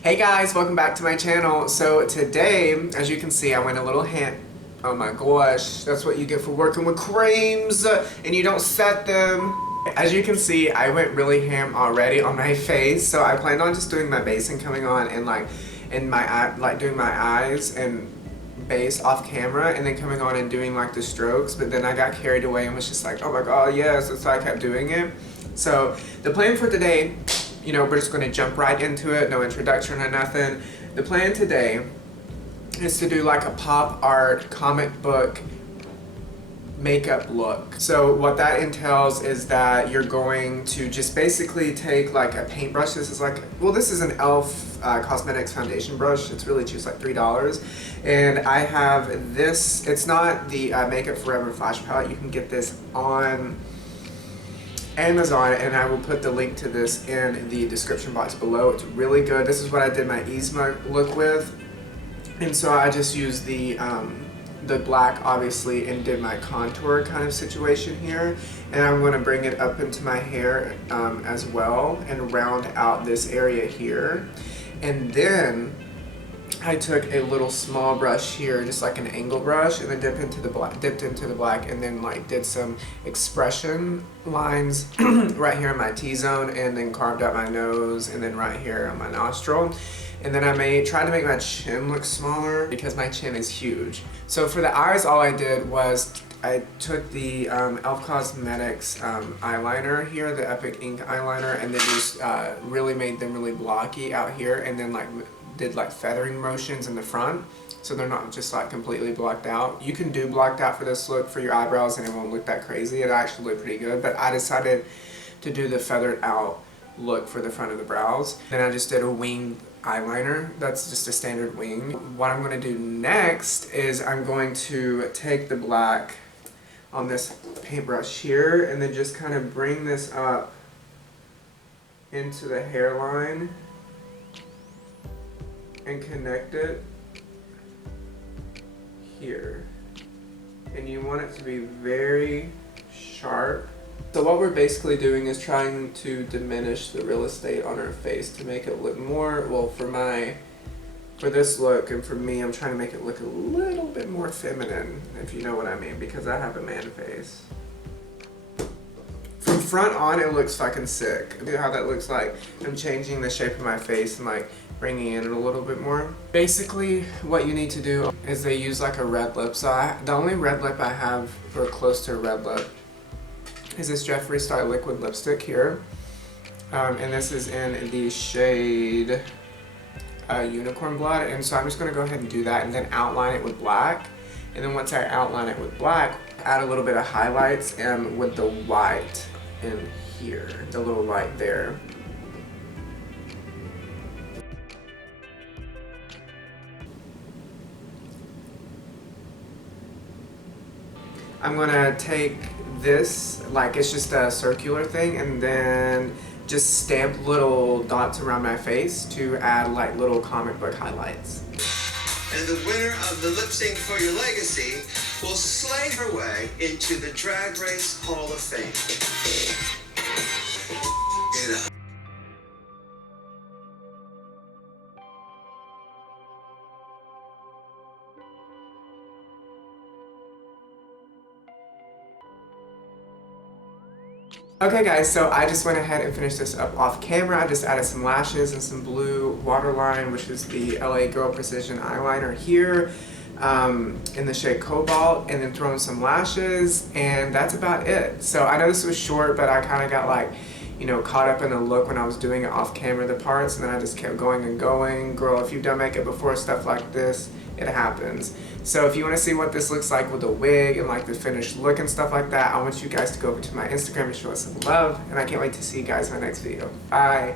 Hey guys, welcome back to my channel. So today, as you can see, I went a little oh my gosh, that's what you get for working with creams and you don't set them. As you can see, I went really ham already on my face, so I planned on just doing my base and coming on and doing my eyes and base off camera and then coming on and doing like the strokes, but then I got carried away and was just like, oh my god, yes, so I kept doing it. So the plan for today, we're just going to jump right into it, no introduction or nothing. The plan today is to do like a pop art comic book makeup look. So what that entails is that you're going to just basically take like a paintbrush. This is an e.l.f. Cosmetics foundation brush. It's really just like $3. And I have this, it's not the Makeup Forever Flash palette. You can get this on Amazon, and I will put the link to this in the description box below. It's really good. This is what I did my Yzma look with. And so I just used the black, obviously, and did my contour kind of situation here. And I'm going to bring it up into my hair as well and round out this area here. And then I took a little small brush here, just like an angle brush, and then dipped into the black, and then like did some expression lines right here in my T-zone, and then carved out my nose, and then right here on my nostril. And then I tried to make my chin look smaller because my chin is huge. So for the eyes, all I did was I took the e.l.f. Cosmetics eyeliner here, the Epic Ink eyeliner, and then just really made them really blocky out here, and then did feathering motions in the front, so they're not just like completely blocked out. You can do blocked out for this look for your eyebrows and it won't look that crazy. It actually looked pretty good, but I decided to do the feathered out look for the front of the brows. Then I just did a wing eyeliner. That's just a standard wing. What I'm going to do next is I'm going to take the black on this paintbrush here and then just kind of bring this up into the hairline and connect it here. And you want it to be very sharp. So what we're basically doing is trying to diminish the real estate on our face to make it look more, well, for this look and for me, I'm trying to make it look a little bit more feminine, if you know what I mean, because I have a man face. From front on, it looks fucking sick. Look at how that looks like. I'm changing the shape of my face and like bringing in it a little bit more. Basically, what you need to do is they use like a red lip. So the only red lip I have, or close to a red lip, is this Jeffree Star liquid lipstick here. And this is in the shade Unicorn Blood. And so I'm just gonna go ahead and do that and then outline it with black. And then once I outline it with black, add a little bit of highlights and with the white in here, the little light there. I'm gonna take this, like it's just a circular thing, and then just stamp little dots around my face to add like little comic book highlights. And the winner of the Lip Sync for Your Legacy will slay her way into the Drag Race Hall of Fame. You know. Okay guys, so I just went ahead and finished this up off camera. I just added some lashes and some blue waterline, which is the LA Girl Precision eyeliner here in the shade Cobalt, and then thrown some lashes, and that's about it. So I know this was short, but I kind of got caught up in the look when I was doing it off camera, the parts, and then I just kept going and going. Girl, if you've done makeup before, stuff like this, it happens. So if you want to see what this looks like with a wig and like the finished look and stuff like that, I want you guys to go over to my Instagram and show us some love, and I can't wait to see you guys in my next video. Bye!